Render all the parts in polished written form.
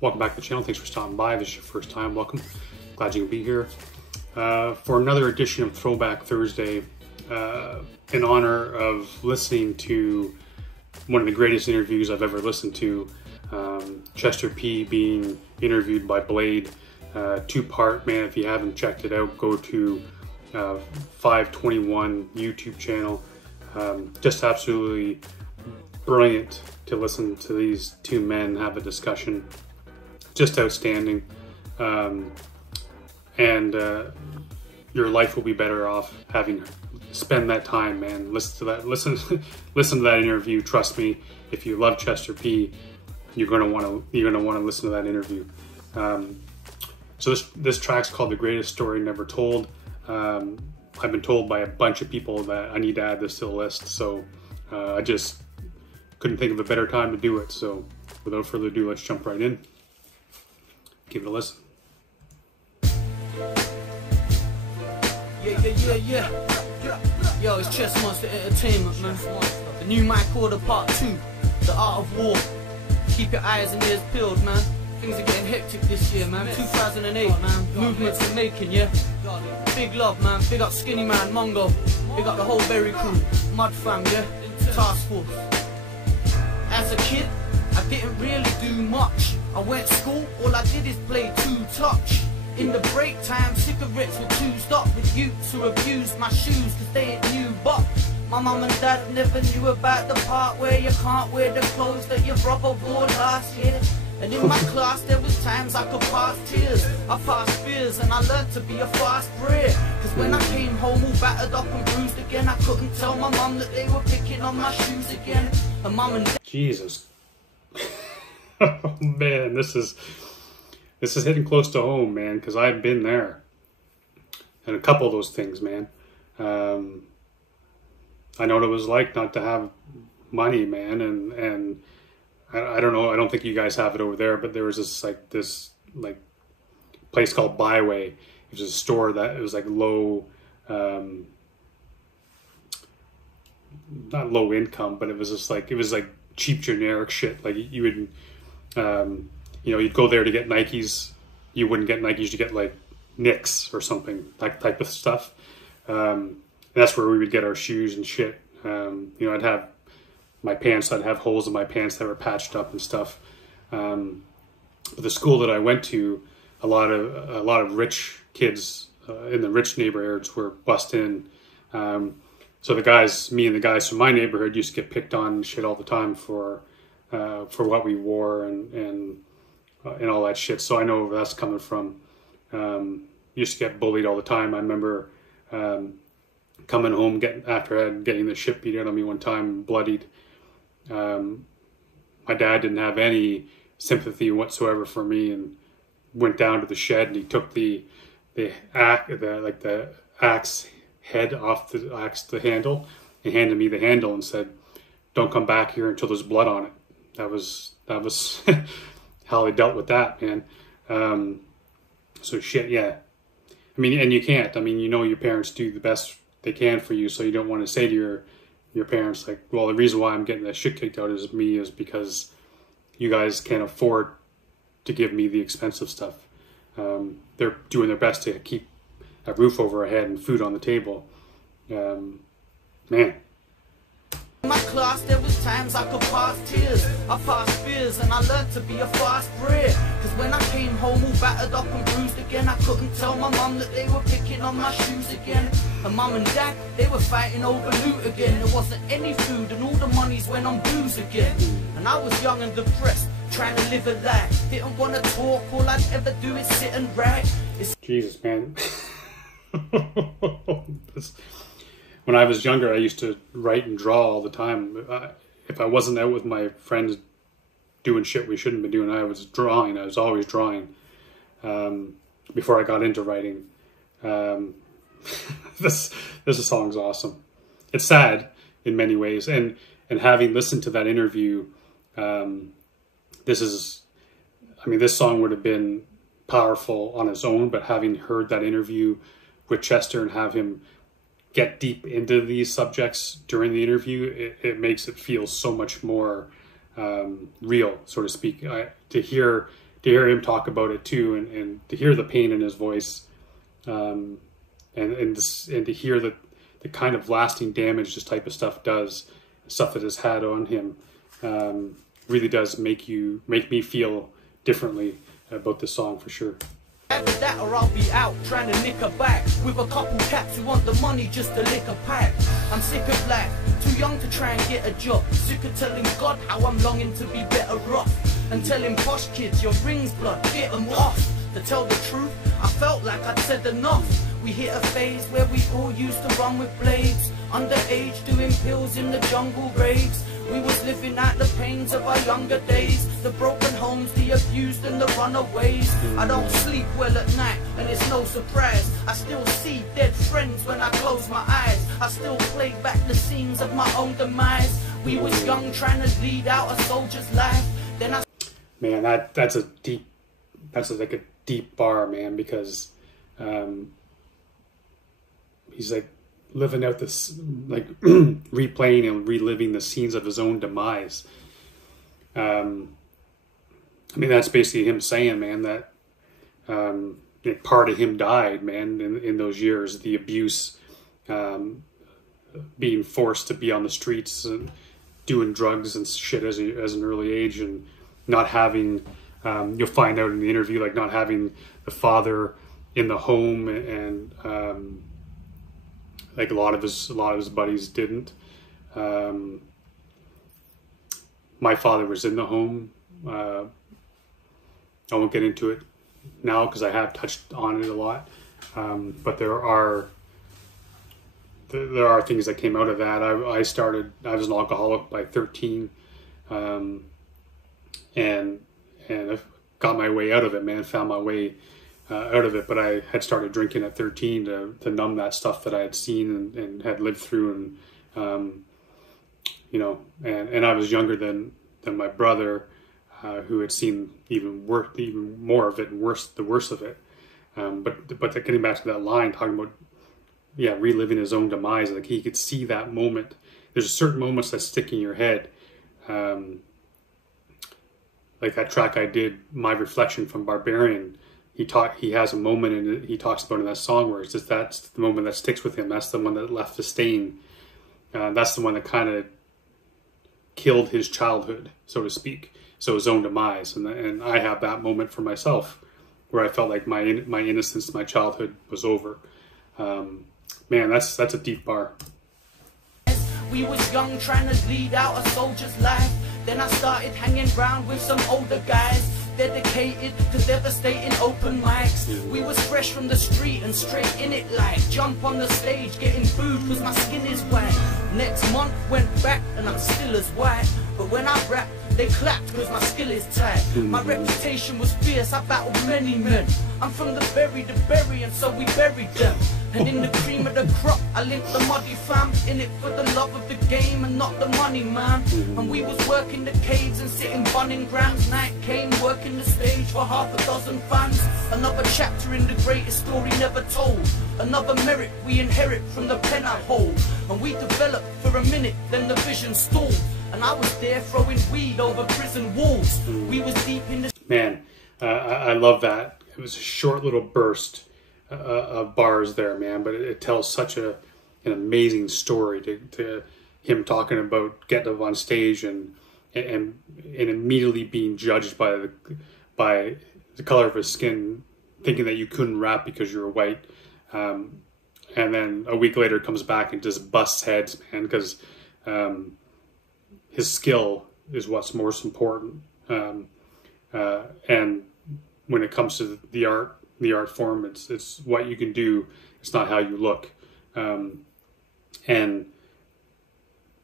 Welcome back to the channel. Thanks for stopping by. If this is your first time, welcome. Glad you can be here for another edition of Throwback Thursday in honor of listening to one of the greatest interviews I've ever listened to. Chester P being interviewed by Blade, two-part. Man, if you haven't checked it out, go to 521 YouTube channel. Just absolutely brilliant to listen to these two men have a discussion. Just outstanding. And your life will be better off having spend that time, man. Listen to that. Listen to that interview. Trust me, if you love Chester P, you're gonna want to listen to that interview. So this track's called "The Greatest Story Never Told." I've been told by a bunch of people that I need to add this to the list, so I just couldn't think of a better time to do it. So without further ado, let's jump right in. Give it a listen. Yeah. Yo, it's Chess Monster Entertainment, man. The new Mic Order Part 2, The Art of War. Keep your eyes and ears peeled, man. Things are getting hectic this year, man. 2008, man. Movements in making, yeah. Big love, man. Big up Skinny Man, Mongo. Big up the whole Berry crew. Mud fam, yeah. Task Force. As a kid, I didn't really do much. I went to school, all I did is play two-touch. In the break time, cigarettes were toozed up with youths who abused my shoes cause they ain't new, but my mum and dad never knew about the part where you can't wear the clothes that your brother wore last year. And in my class there was times I could pass tears, I passed fears, and I learned to be a fast breer. Cause when I came home all battered up and bruised again, I couldn't tell my mum that they were picking on my shoes again. And mum and dad... Jesus. Oh man, this is hitting close to home, man, because I've been there. And a couple of those things, man. I know what it was like not to have money, man, and I don't know, I don't think you guys have it over there, but there was this place called Byway. It was a store that it was like low, not low income, but it was like cheap generic shit. Like you would, you know, you'd go there to get Nikes. You wouldn't get Nikes, you get like Knicks or something, that type of stuff. And that's where we would get our shoes and shit. You know, I'd have my pants, I'd have holes in my pants that were patched up and stuff. But the school that I went to, a lot of rich kids in the rich neighborhoods were bussed in. So me and the guys from my neighborhood used to get picked on and shit all the time for what we wore and all that shit. So I know where that's coming from. Used to get bullied all the time. I remember coming home getting the shit beat out of me one time, bloodied. My dad didn't have any sympathy whatsoever for me and went down to the shed and he took the axe head off the handle and handed me the handle and said, "Don't come back here until there's blood on it." That was how I dealt with that, man. So shit, yeah. I mean, and you can't. I mean, you know, your parents do the best they can for you, so you don't want to say to your parents like, "Well, the reason why I'm getting that shit kicked out is because you guys can't afford to give me the expensive stuff." They're doing their best to keep a roof over our head and food on the table. Man. In my class there was times I could pass tears, I passed fears, and I learned to be a fast breer. Cause when I came home all battered up and bruised again, I couldn't tell my mum that they were picking on my shoes again. And mum and dad, they were fighting over loot again. There wasn't any food and all the monies went on booze again. And I was young and depressed, trying to live a life. Didn't want to talk, all I'd ever do is sit and write. Jesus, man. When I was younger, I used to write and draw all the time. If I wasn't out with my friends doing shit we shouldn't be doing, I was drawing. I was always drawing before I got into writing. This song's awesome. It's sad in many ways, and having listened to that interview, this song would have been powerful on its own, but having heard that interview with Chester and have him get deep into these subjects during the interview, it makes it feel so much more real, so to speak. To hear hear him talk about it too, and to hear the pain in his voice, and to hear the kind of lasting damage this type of stuff does, stuff that has had on him, really does make me feel differently about this song for sure. Either that or I'll be out trying to nick her back with a couple cats who want the money just to lick a pack. I'm sick of life, too young to try and get a job. Sick of telling God how I'm longing to be better off, and telling posh kids your ring's blood, get them off. To tell the truth, I felt like I'd said enough. We hit a phase where we all used to run with blades, underage doing pills in the jungle raves. We was living out the pains of our younger days, the broken homes, the abused and the runaways. I don't sleep well at night and it's no surprise. I still see dead friends when I close my eyes. I still play back the scenes of my own demise. We was young trying to lead out a soldier's life. Then I... Man, that's like a deep bar, man, because he's like living out this, like replaying and reliving the scenes of his own demise. I mean, that's basically him saying, man, that part of him died, man, in those years. The abuse, being forced to be on the streets and doing drugs and shit as an early age, and not having, you'll find out in the interview, like not having the father in the home, and like a lot of his buddies didn't. My father was in the home. I won't get into it now because I have touched on it a lot. But there are things that came out of that. I was an alcoholic by 13, and I got my way out of it, man. Found my way out of it, but I had started drinking at 13 to numb that stuff that I had seen and had lived through, and you know, and I was younger than my brother, who had seen even more of it and the worst of it. But getting back to that line, talking about reliving his own demise, like he could see that moment. There's certain moments that stick in your head, like that track I did, My Reflection from Barbarian. He has a moment, and he talks about in that song where it's just, that's the moment that sticks with him. That's the one that left a stain. That's the one that kind of killed his childhood, so to speak. So his own demise, and I have that moment for myself, where I felt like my innocence, my childhood was over. Man, that's a deep bar. We was young trying to lead out a soldier's life. Then I started hanging around with some older guys, dedicated to devastating open mics. We was fresh from the street and straight in it, like jump on the stage getting booed cause my skin is white. Next month went back and I'm still as white, but when I rap they clapped cause my skill is tight. My reputation was fierce, I battled many men. I'm from the bury and so we buried them. And in the cream of the crop, I linked the muddy fam. In it for the love of the game and not the money, man. And we was working the caves and sitting bunning grams. Night came, working the stage for 6 fans. Another chapter in the greatest story never told. Another merit we inherit from the pen I hold. And we developed for a minute, then the vision stalled. And I was there throwing weed over prison walls. We was deep in the... Man, I love that. It was a short little burst of bars there, man, but it tells such an amazing story to him talking about getting up on stage and immediately being judged by the color of his skin, thinking that you couldn't rap because you were white, and then a week later comes back and just busts heads, man, because his skill is what's most important, and when it comes to the art form, it's what you can do. It's not how you look. And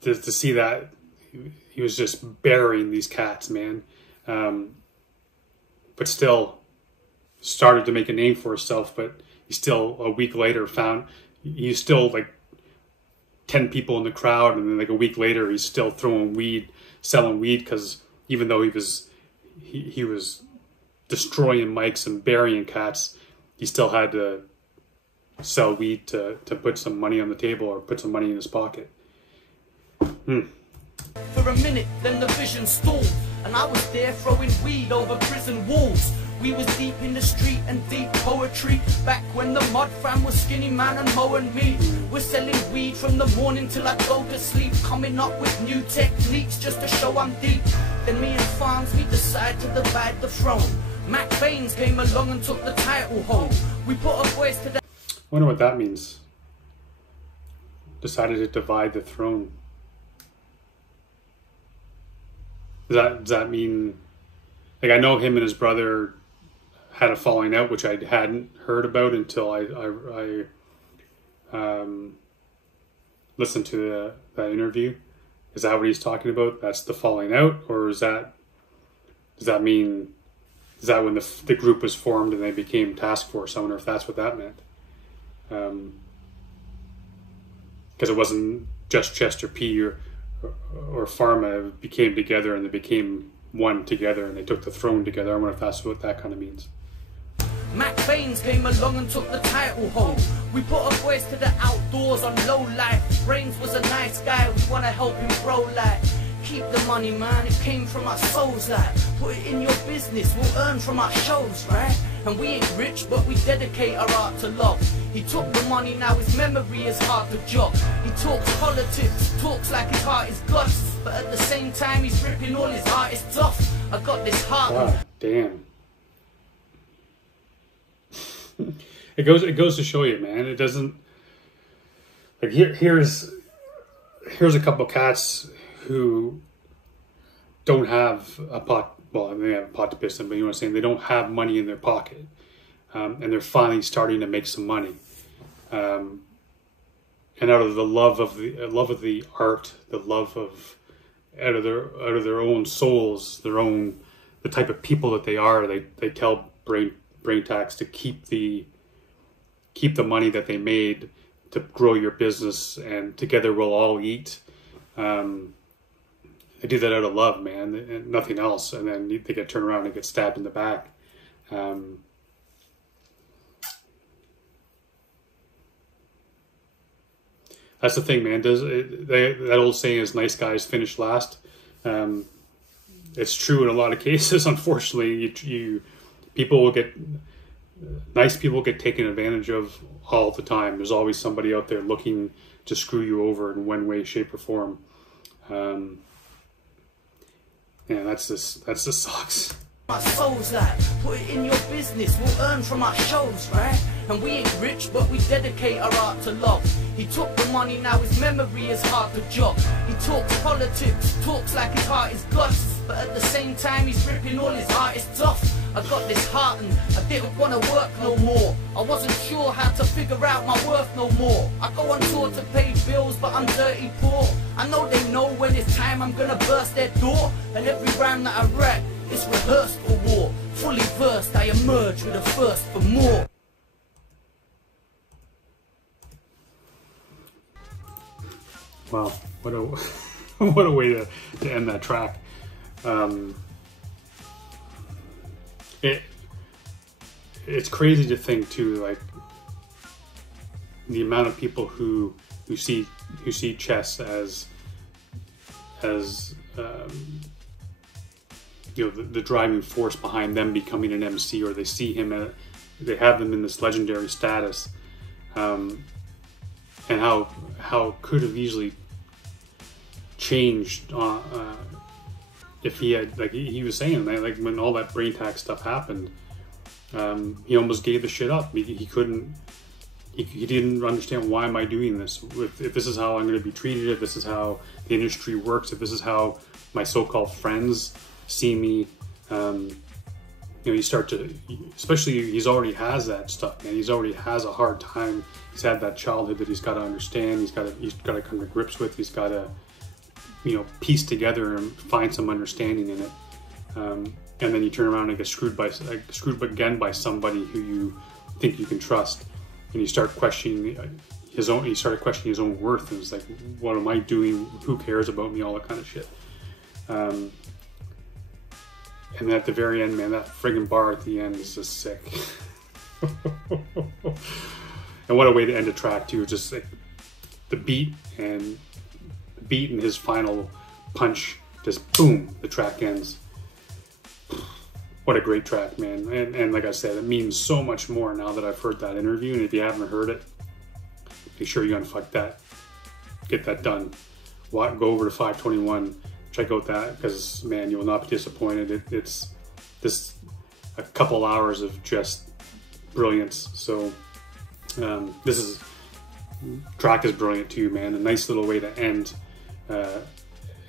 to see that he was just burying these cats, man. But still started to make a name for himself. But he still, a week later, he's still like 10 people in the crowd. And then like a week later, he's still throwing weed, selling weed. Because even though he was destroying mics and burying cats, he still had to sell weed to put some money on the table or put some money in his pocket. For a minute, then the vision stalled. and I was there throwing weed over prison walls. We was deep in the street and deep poetry, back when the mud fam was Skinny Man and Mo and me. We're selling weed from the morning till I go to sleep, coming up with new techniques just to show I'm deep. Then me and Farms, we decide to divide the throne. Mac Baines came along and took the title home. We put a voice to the... I wonder what that means. Decided to divide the throne. Does that mean... Like, I know him and his brother had a falling out, which I hadn't heard about until I listened to that interview. Is that what he's talking about? That's the falling out? Or does that mean... Is that when the group was formed and they became task force? I wonder if that's what that meant. Because it wasn't just Chester P or Pharma became together and they became one together and they took the throne together. I wonder if that's what that kind of means. Mac Baines came along and took the title home. We put a voice to the outdoors on low life. Brains was a nice guy, we want to help him grow like. Keep the money, man, it came from our souls, like. Put it in your business, we'll earn from our shows, right? And we ain't rich, but we dedicate our art to love. He took the money, now his memory is hard to jog. He talks politics, talks like his heart is guts, but at the same time he's ripping all his artists off. I got this heart. God damn. It goes to show you, man. It doesn't... Like, here's a couple cats who don't have a pot, well, they have a pot to piss in, but you know what I'm saying? They don't have money in their pocket. And they're finally starting to make some money. And out of the love of the art, the love of, out of their own souls, the type of people that they are, they tell Brain Tax to keep the money that they made to grow your business, and together we'll all eat. They do that out of love, man, and nothing else. And then they get turned around and get stabbed in the back. That's the thing, man. That old saying is "nice guys finish last." It's true in a lot of cases. Unfortunately, nice people get taken advantage of all the time. There's always somebody out there looking to screw you over in one way, shape, or form. Yeah, that's just sucks. My soul's like, put it in your business, we'll earn from our shows, right? And we ain't rich, but we dedicate our art to love. He took the money, now his memory is hard to jog. He talks politics, talks like his heart is guts, but at the same time he's ripping all his artists off. I got this heart and I didn't want to work no more. I wasn't sure how to figure out my worth no more. I go on tour to pay bills, but I'm dirty poor. I know they know when it's time I'm gonna burst their door. And every rhyme that I write, it's rehearsed for war. Fully versed, I emerge with a thirst for more. Wow, what a way to end that track. It's crazy to think too, like the amount of people who see chess as you know, the driving force behind them becoming an MC, or they see him they have them in this legendary status, and how could have easily changed if he had, like he was saying, like when all that Brain Tax stuff happened, he almost gave the shit up. He couldn't. He didn't understand, why am I doing this? If this is how I'm going to be treated, if this is how the industry works, if this is how my so-called friends see me, you know, you start to, especially he's already has that stuff, man. He's already has a hard time. He's had that childhood that he's got to understand. He's got to come to grips with. He's got to, you know, piece together and find some understanding in it. And then you turn around and get screwed again by somebody who you think you can trust, and you start questioning his own. He started questioning his own worth, and it's like, what am I doing? Who cares about me? All that kind of shit. And then at the very end, man, that friggin' bar at the end is just sick. And what a way to end a track too! Just like the beat and his final punch, just boom, the track ends. what a great track, man. And like I said, it means so much more now that I've heard that interview. And if you haven't heard it, make sure you unfuck that. Get that done. Go over to 521. Check out that, because, man, you will not be disappointed. It's this a couple hours of just brilliance. So track is brilliant too, man. A nice little way to end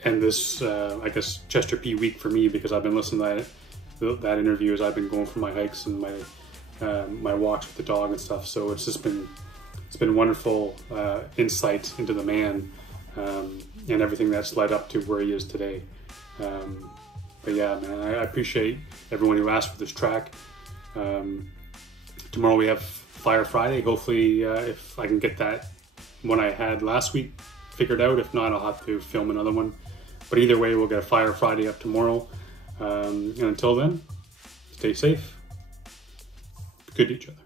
this, I guess, Chester P week for me, because I've been listening to that interview as I've been going for my hikes and my walks with the dog and stuff. So it's been wonderful insight into the man and everything that's led up to where he is today. But yeah, man, I appreciate everyone who asked for this track. Tomorrow we have Fire Friday. Hopefully, if I can get that one I had last week figured out. If not, I'll have to film another one. But either way, we'll get a Fire Friday up tomorrow. And until then, stay safe. Be good to each other.